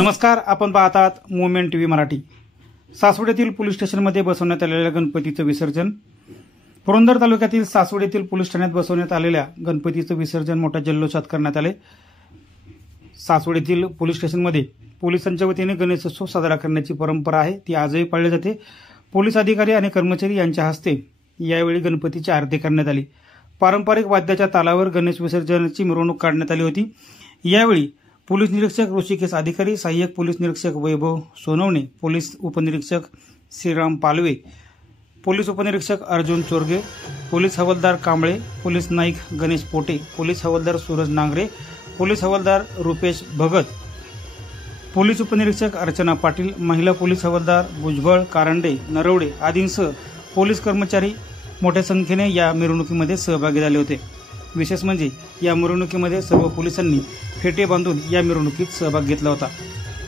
नमस्कार, आपण पाहत आहात movement TV Marathi. Saswad police स्टेशनमध्ये बसवण्यात आलेल्या गणपतीचं विसर्जन। पुरंदर तालुक्यातील सासवड पोलीस ठाण्यात बसवण्यात आलेल्या गणपतीचं विसर्जन मोठ्या जल्लोषात करण्यात आले। सासवड पोलीस स्टेशनमध्ये पोलिसांच्या वतीने गणेशोत्सव साजरा करण्याची परंपरा आहे, ती आजही पाळली जाते। पोलीस अधिकारी आणि कर्मचारी यांच्या हस्ते यावेळी गणपतीची आरती करण्यात आली। पारंपरिक वाद्याच्या तालावर गणेश विसर्जनाची मिरवणूक काढण्यात आली होती। यावेळी पोलीस निरीक्षक ऋषिकेश अधिकारी, सहाय्यक पोलीस निरीक्षक वैभव सोनवणे, पोलीस उपनिरीक्षक श्रीराम पालवे, पोलीस उपनिरीक्षक अर्जुन चोरगे, पोलीस हवालदार कांबळे, पोलीस नाईक गणेश पोटे, पोलीस हवालदार सूरज नांगरे, पोलीस हवालदार रुपेश भगत, पोलीस उपनिरीक्षक अर्चना पाटील, महिला पोलीस हवालदार भुजबळ, कारंडे, नरवडे आदींसह पोलीस कर्मचारी मोठ्या संख्येने या मिरवणुकीमध्ये सहभागी झाले होते। विशेष म्हणजे या मिरवणुकीमध्ये सर्व पोलिसांनी फेटे बांधून या मिरवणुकीत सहभाग घेतला होता।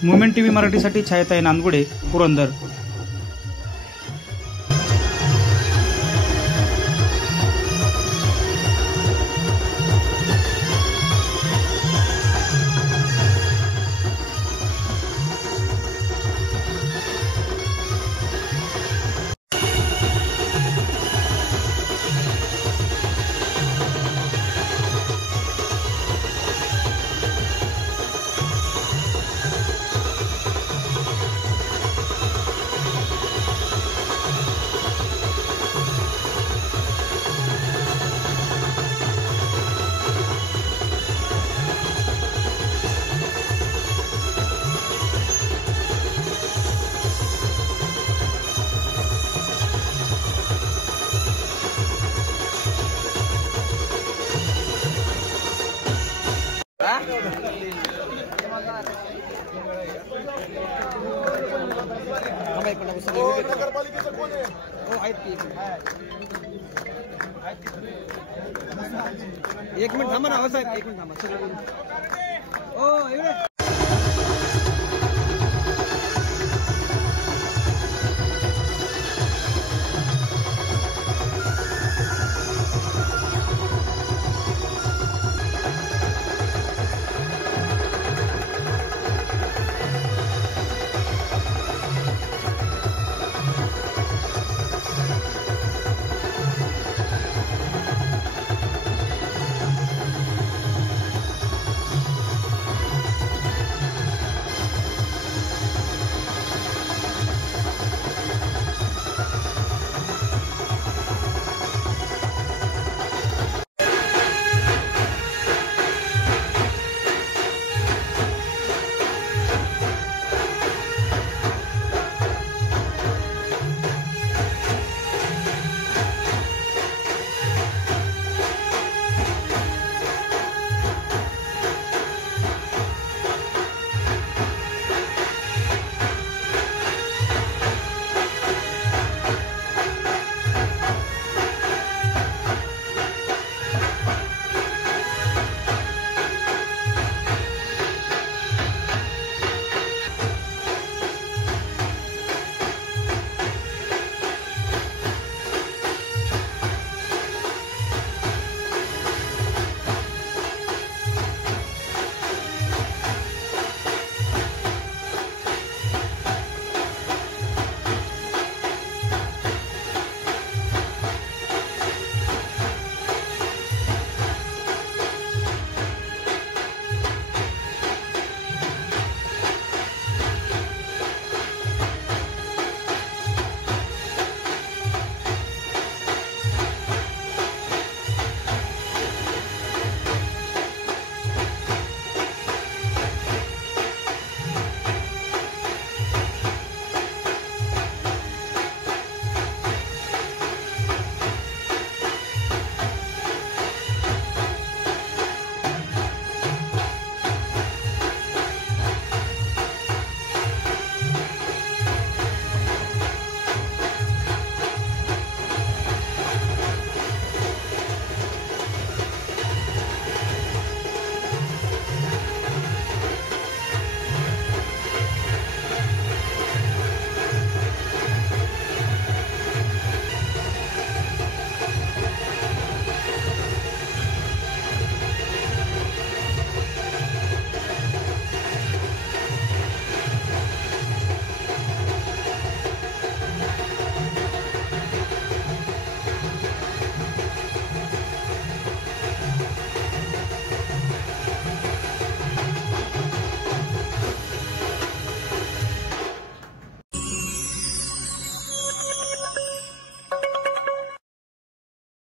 मुवमेंट टीव्ही मराठीसाठी छायाताई नांदगुडे, पुरंदर। नगरपालिकेचं कोण आहे? एक मिनिट थांबा ना, साहेब, एक मिनिट थांबा।